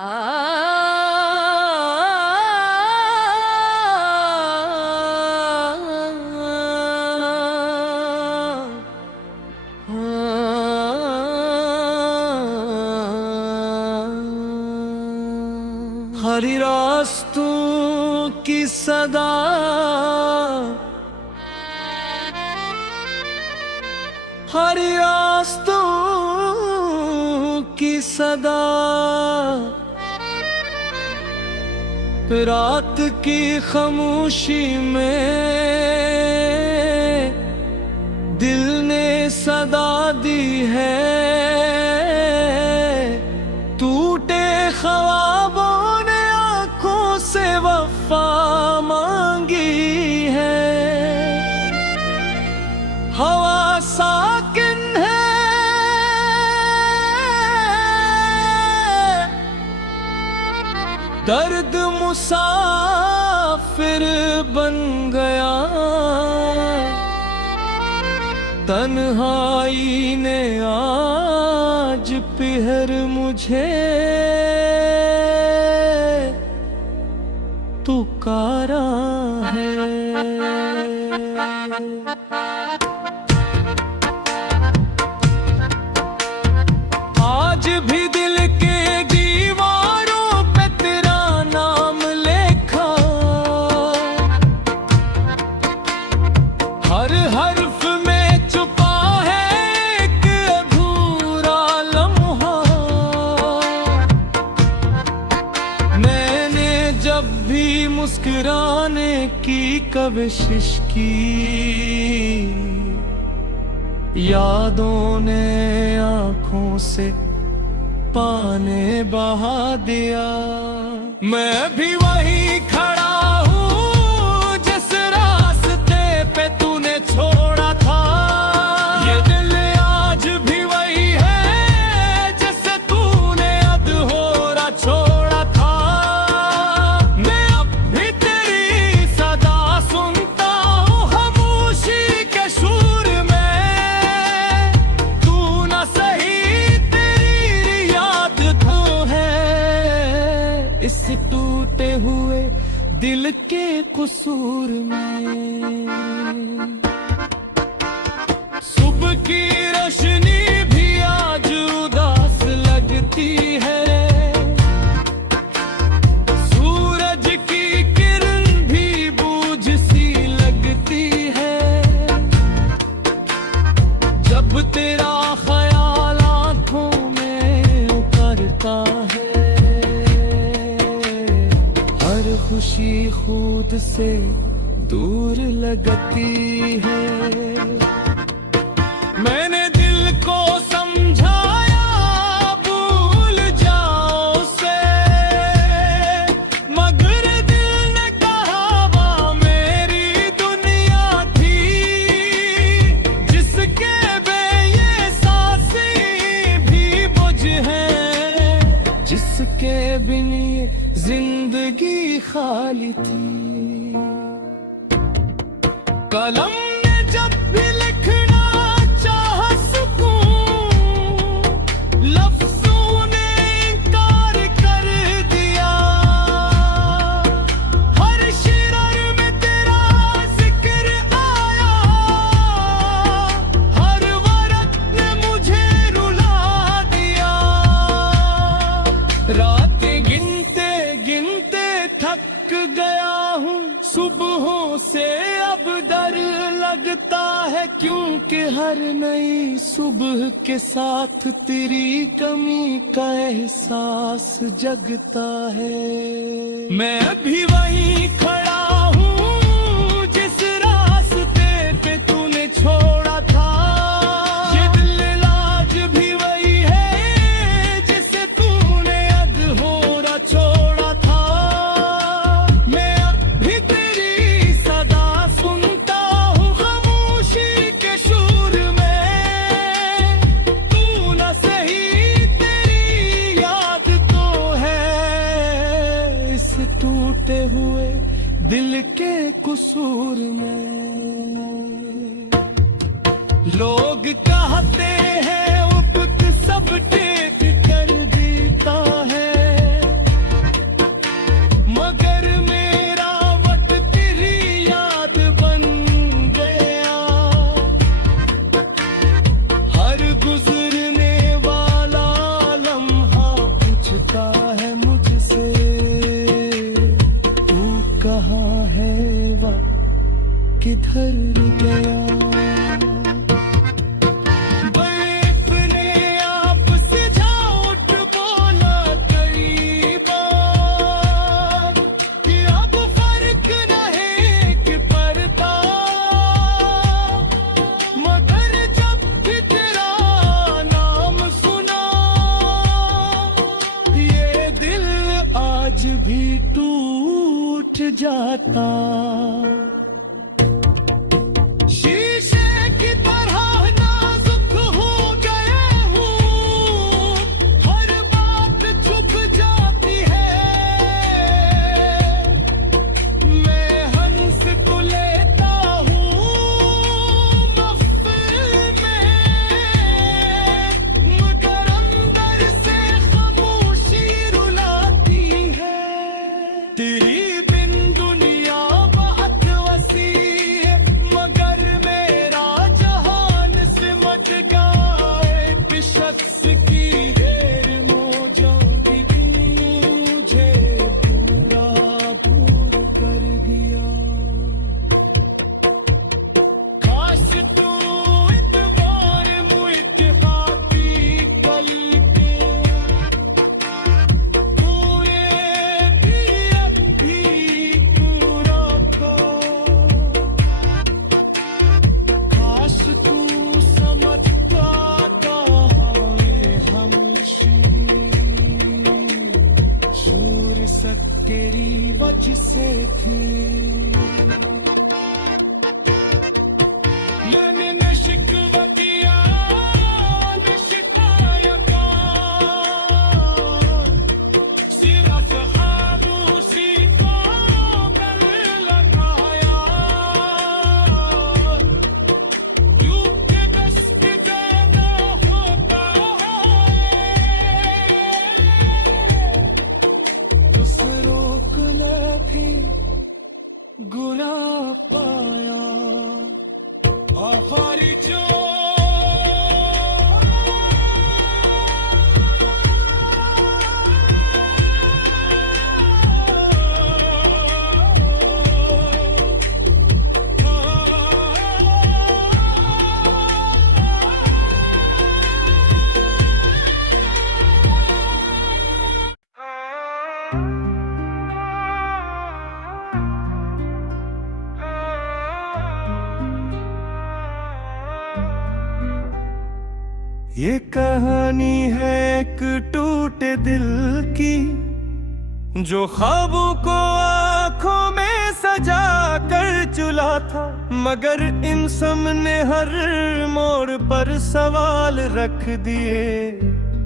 हरी रास्तों की सदा, हरी रास्तों की सदा, रात की खामोशी में दिल ने सदा दी है। टूटे ख्वाबों ने आंखों से वफा मांगी है। हवा साकिन है, दर्द मुसाफिर बन गया। तन्हाई ने आज पहर मुझे पुकारा है। आज भी दिल के दीवारों पे तेरा नाम लिखा, हर हर्फ में छुपा है एक अधूरा लम्हा। मैंने जब भी मुस्कुराने की कोशिश की, यादों ने आंखों से पानी बहा दिया। मैं भी वही खड़ा हूँ जिस रास्ते पे तूने छोड़ा था। ये दिल आज भी वही है जिसे तूने अधूरा छोड़ा था। मैं अब भी तेरी सदा सुनता हूँ खामोशी के शूर में। तू न सही तेरी याद तो है इस टूटे हुए दिल के कसूर में। सुबह की रोशनी भी आज उदास लगती है। सूरज की किरण भी बूझ सी लगती है। जब तेरा ख्याल आंखों में उतरता है, हर खुशी खुद से दूर लगती है। मैंने दिल को समझाया भूल जाओ उसे, मगर दिल ने कहा वह मेरी दुनिया थी। जिसके बे ये सांसें भी बुझ हैं, जिसके बिन ये जिंदगी खाली थी। कलम ने जब भी लिखना चाहा सुकून, लफ्जों ने इनकार कर दिया। हर शेर में तेरा जिक्र आया, हर वरक़ ने मुझे रुला दिया। रातें गिनते गिनते थक गया हूँ, सुबहों से अब डर लगता है। क्योंकि हर नई सुबह के साथ तेरी कमी का एहसास जगता है। मैं भी वहीं खड़ा हूँ जिस रास्ते पे तूने छोड़ा था। ये दिल आज भी वही है जिसे तूने अधूरा छोड़ा था। मैं अब भी तेरी सदा सुनता हूँ खामोशी के शूर में। तू न सही तेरी याद तो है इस टूटे हुए दिल के कसूर में। लोग कहते हैं वक्त सब ठीक कर देता है, बिखर गया। अपने आप से झूठ बोला कई बार कि अब फर्क नहीं कि पर्दा, मगर जब भी तेरा नाम सुना ये दिल आज भी टूट जाता। शीशे की तरह नाजुक हो गए हूँ, हर बात छुप जाती है। मैं हंस तो लेता हूँ महफिल में, मगर अंदर से खामोशी रुलाती है। तेरी बिन दुनिया बहुत वसी है, मगर मेरा जहान सिमट गया। एक शख्स की ढेर मौजूदगी थी, मुझे पूरा दूर कर दिया। काश तू एक बार मुझे आती कल के पूरे भी तू रखो। काश तू समझता ये हमशी सूर सक तेरी वजह से थे। मैंने न शिकवा किया न शिकायत, सिर्फ खामोशी को गल लगाया। यूं के दस्त देना होता है, दूसरों को न भी गुनाह पाया। आफारी जो ये कहानी है एक टूटे दिल की, जो ख्वाबों को आंखों में सजा कर चुला था, मगर इन सब ने हर मोड़ पर सवाल रख दिए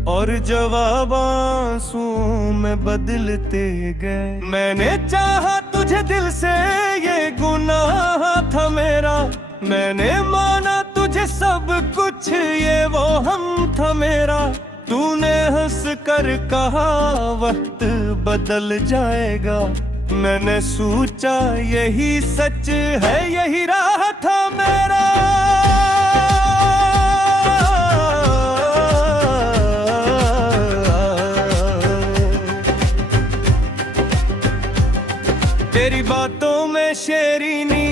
और जवाब आंसुओं में बदलते गए। मैंने चाहा तुझे दिल से, ये गुनाह था मेरा। मैंने माना तुझे सब कुछ, ये वो हम था मेरा। तूने हंस कर कहा वक्त बदल जाएगा, मैंने सोचा यही सच है, यही राह था मेरा। तेरी बातों में शेरीनी,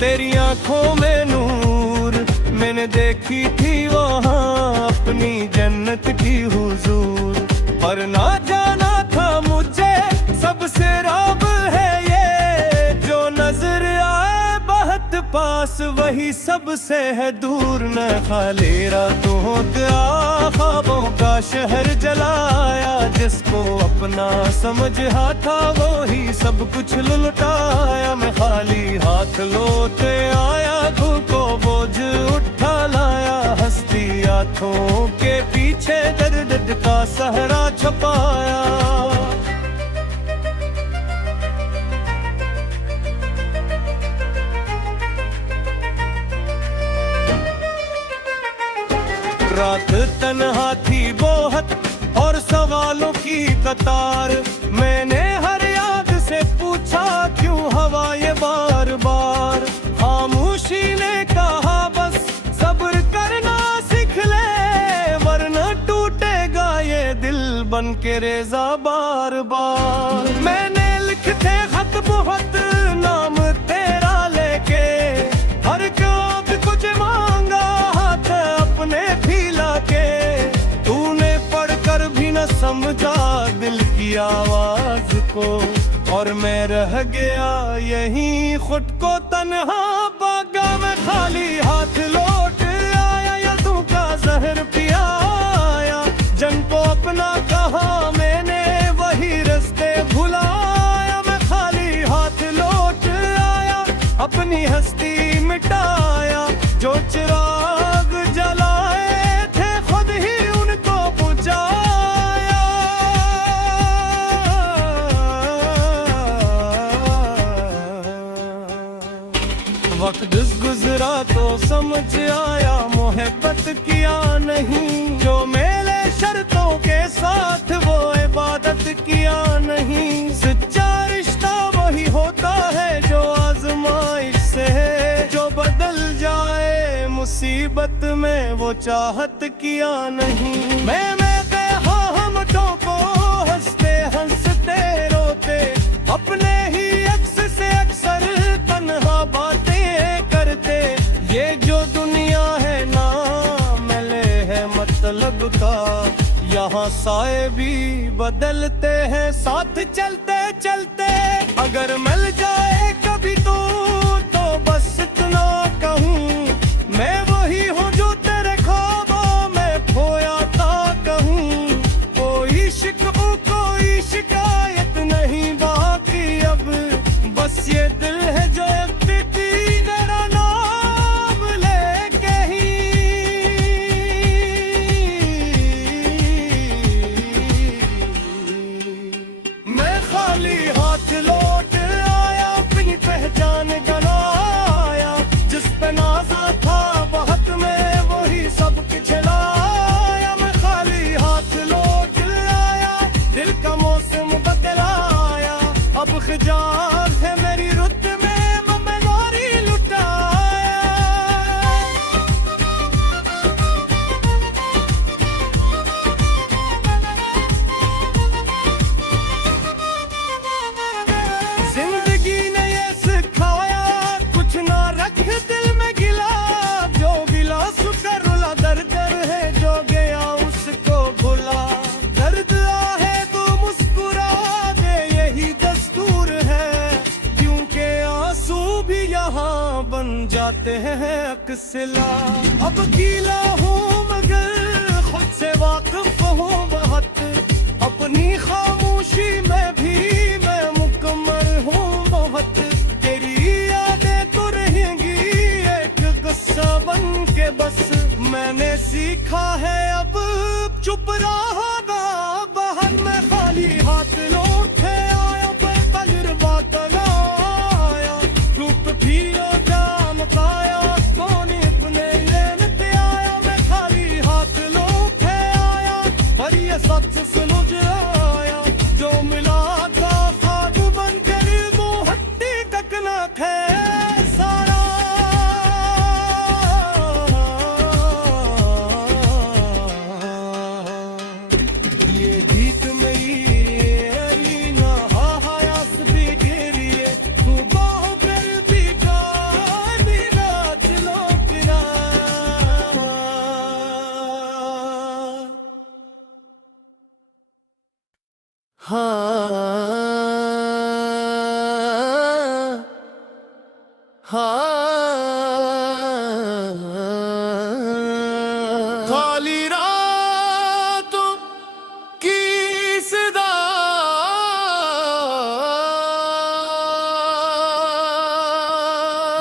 तेरी आंखों में नूर, मैंने देखी थी वहाँ अपनी जन्नत की हुजूर। पर ना जाना था मुझे सबसे रब है ये, जो नजर आए बहुत पास वही सबसे है दूर। न खाली रातों का ख्वाबों का शहर जलाया, जिसको अपना समझा था वो ही सब कुछ लुटाया। मैं खाली हाथ लौटे आया, घुल को बोझ उठा लाया। हस्ती आंखों के पीछे दर्द का सहरा छुपाया। रात तन्हा थी बहुत और सवालों की कतार, मैंने हर याद से पूछा क्यों हवा ये बार बार। खामोशी ने कहा बस सब्र करना सीख ले, वरना टूटेगा ये दिल बन के रेजा बार बार। मैंने लिखे खत बहुत नाम तेरा लेके, आवाज को, और मैं रह गया यहीं खुद को तन्हा बागा में, खाली हाथ लौट आया यदों का जहर पिया आया। जन को अपना कहा मैंने वही रास्ते भुलाया, मैं खाली हाथ लौट आया अपनी हस्ती मिटाया। जो चिराग जलाए थे खुद ही उनको बुझाया। वक्त गुजरा तो समझ आया मोहब्बत किया नहीं, जो मेले शर्तों के साथ वो इबादत किया नहीं। सच्चा रिश्ता वही होता है जो आजमाइश से है, जो बदल जाए मुसीबत में वो चाहत किया नहीं। मैं गया हम को हंसते हंसते रोते, अपने ही अक्स से अक्सर तन्हा बातें करते। ये जो दुनिया है ना मिले है मतलब का, यहाँ साए भी बदलते हैं साथ चलते चलते। अगर मिल जाए कभी तो बस इतना कहूँ, मैं वही हूँ जो तेरे ख्वाबों में खोया था कहूँ। कोई शिकवा कोई शिकायत नहीं बाकी अब, बस ये दिल है जो मेरा नाम लेके ही। मैं खाली हाथ लौट आया अपनी पहचान गवाया। जिस पे नाजा था बहुत में वही सब खिलाया। मैं खाली हाथ लौट आया दिल का मौसम बदलाया। अब खिजाल है मेरी रुत में मैं नारी लुटाया। जिंदगी ने ये सिखाया कुछ ना रख दिल में गिला। जो गिला सुखा रुला दर्द है जो गया उसको भुला। दर्द आहे तो मुस्कुरा दे यही दस्तूर है, क्योंकि आंसू भी यहाँ बन जाते हैं अक्सला। अब गीला हूँ मगर खुद से वाकिफ हूँ बहुत, अपनी खामोशी में भी मैं मुकम्मल हूँ बहुत। तेरी यादें तो रहेंगी एक गुस्सा बन के बस, मैंने सीखा है अब चुप रहना बाहर। में खाली हाथ लौट आया पर तजुर्बा आया। धूप भी जाम पाया कौन अपने लेने पे आया। मैं खाली हाथ लौट आया पर ये सच सुनो आया। जो मिला था खाब बनकर वो हट्टी तकना है सारा। ये गीत मेरी ना हायास भी गिरिए तू बाहों पर भी गान मेरा चलो फिरा। खाली रातों की सदा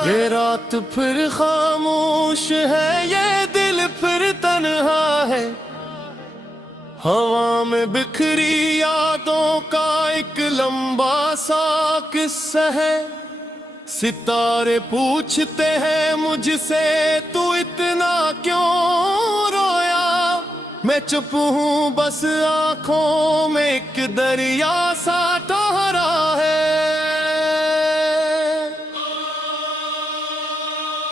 ये रात फिर खामोश है, ये दिल फिर तन्हा है। हवा में बिखरी यादों का एक लंबा सा किस्सा है। सितारे पूछते हैं मुझसे तू इतना क्यों रोया। मैं चुप हूँ बस आंखों में एक दरिया सा ठहरा है।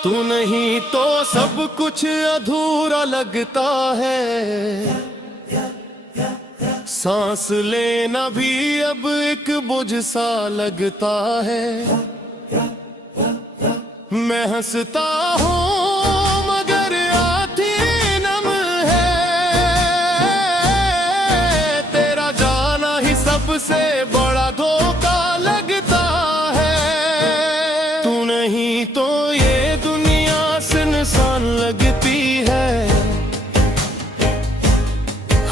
तू नहीं तो सब कुछ अधूरा लगता है। सांस लेना भी अब एक बोझ सा लगता है। मैं हंसता हूँ मगर आँखें नम है। तेरा जाना ही सब सबसे बड़ा धोखा लगता है। तू नहीं तो ये दुनिया सुनसान लगती है।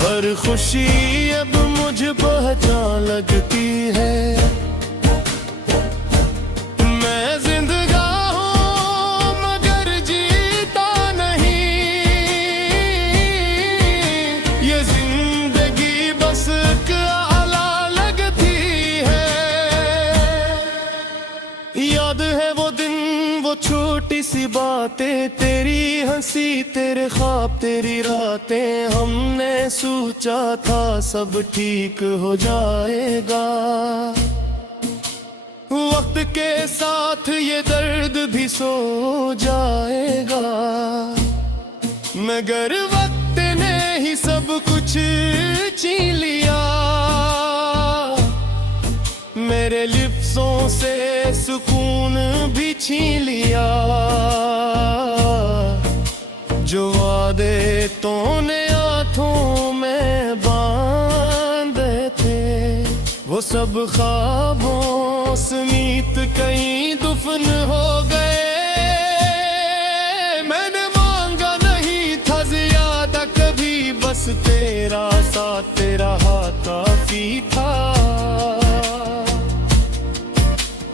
हर खुशी अब मुझे पहचान लगती है। मैं जिंदगा हूँ मगर जीता नहीं। ये जिंदगी बस एक आला लगती है। याद है वो दिन, वो छोटी सी बातें, तेरी हंसी, तेरे ख्वाब, तेरी रातें। हमने सोचा था सब ठीक हो जाएगा। वक्त के साथ ये दर्द भी सो जाएगा। मगर वक्त ने ही सब कुछ छीन लिया। मेरे लिफ्ज़ों से सुकून भी छीन लिया। जो वादे तूने हाथों में बांधे थे, वो सब ख्वाबों समीत कहीं दफन हो गए। मैंने मांगा नहीं था ज्यादा कभी, बस तेरा साथ, तेरा हाथ काफी था।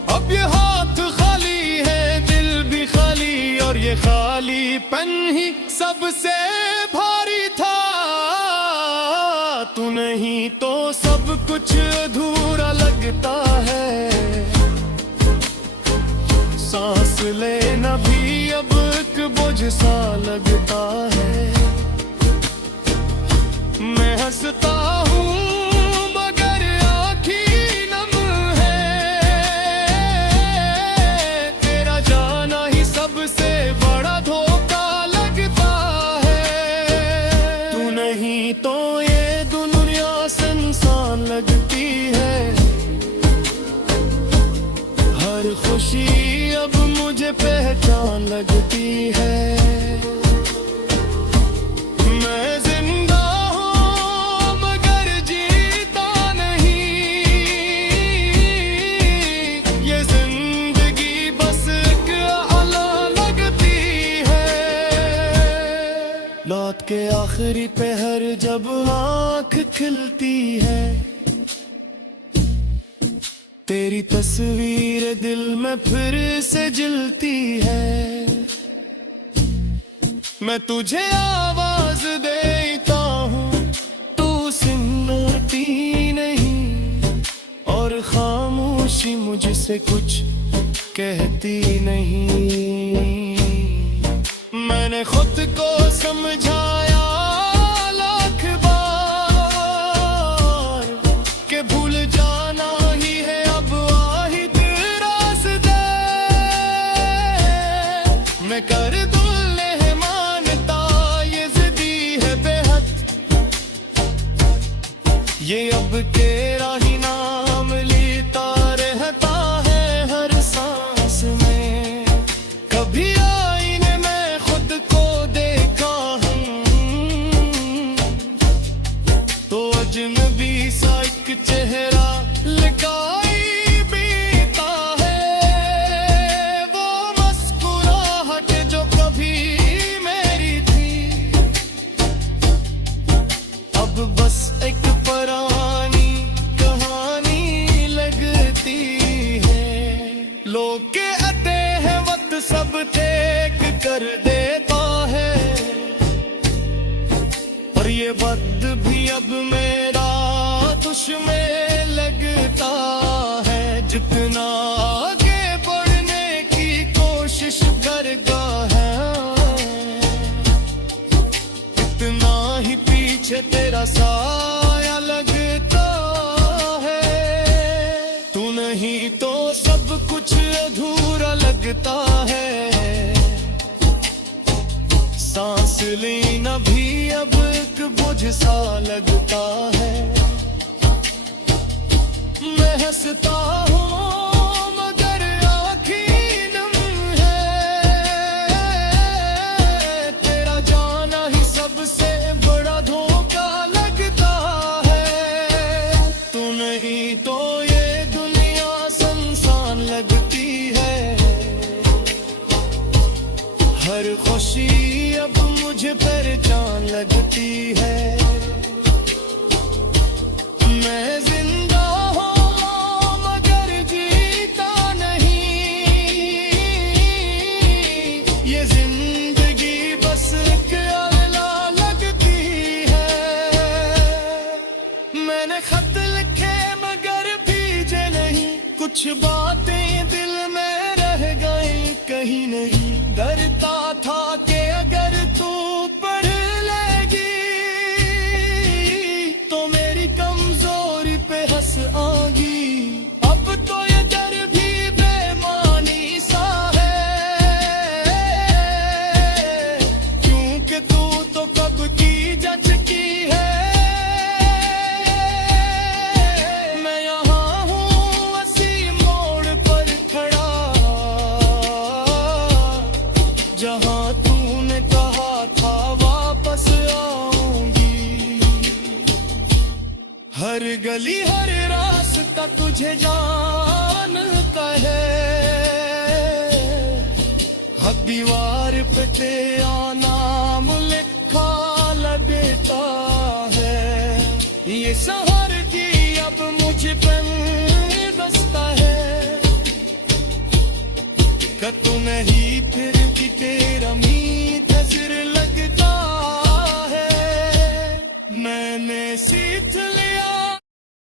अब ये हाथ खाली है, दिल भी खाली, और ये खालीपन ही सबसे भारी था। तू नहीं तो सब कुछ अधूरा लगता है। सांस लेना भी अब एक बोझ सा लगता है। मैं हंसता हूँ मगर आँखें नम है। तेरा जाना ही सबसे बड़ा धोखा लगता है। तू नहीं तो ये दुनिया सुनसान लगती है। हर खुशी अब मुझे पहचान लगती है। मैं जिंदा हूँ मगर जीता नहीं। ये जिंदगी बस एक आला लगती है। लौट के आखिरी पहर जब आँख खिलती है, तेरी तस्वीर दिल में फिर से जलती है। मैं तुझे आवाज देता हूँ, तू सुनती नहीं, और खामोशी मुझसे कुछ कहती नहीं। मैंने खुद को समझाया लाख बार कि भूल जाना ही है अब वाहिद रास्ता। मैं कर दूं ले मानता, ये ज़िद्दी है बेहद। ये अब तेरा ही नाम लेता रहता है हर सांस में। कभी आईने में खुद को देखा हूँ, तो अजनबी सा एक चेहरा लुकाई बीता है। वो मुस्कुराहट जो कभी मेरी थी, अब बस एक पुरानी कहानी लगती है। लोग कहते हैं वक्त सब देख कर देता है, और ये वक्त भी अब मेरा दुश्मन लगता है। जितना आगे बढ़ने की कोशिश करता है, इतना ही पीछे तेरा साया लगता है। तू नहीं तो सब कुछ अधूरा लगता है। सांस लेना भी अब एक बोझ सा लगता है। मैं हंसता हूँ मगर आँखें नम है। तेरा जाना ही सबसे बड़ा धोखा लगता है। तू नहीं नहीं तो ये दुनिया सुनसान लगती है। हर खुशी अब मुझे पहचान लगती है। मैं जिंदा हूँ मगर जीता नहीं, ये जिंदगी बस एक अल्लाह लगती है। मैंने खत लिखे मगर भेजे नहीं, कुछ बातें दिल में रह गई कहीं नहीं। डरता था कि अगर तू पढ़ लेगी तो मेरी कमजोरी पे हंस आगी। अब तो ये डर भी बेमानी सा है, क्योंकि तू तो कब की जा चुकी है। मैं यहाँ हूँ उसी मोड़ पर खड़ा जहाँ तूने कहा था वापस आऊंगी। हर गली हर रास्ता तुझे जानता है, हर दीवार पे तेरा नाम लिखा लगता है। ये शहर की अब मुझ पे बसता है, कि तू नहीं फिर भी तेरे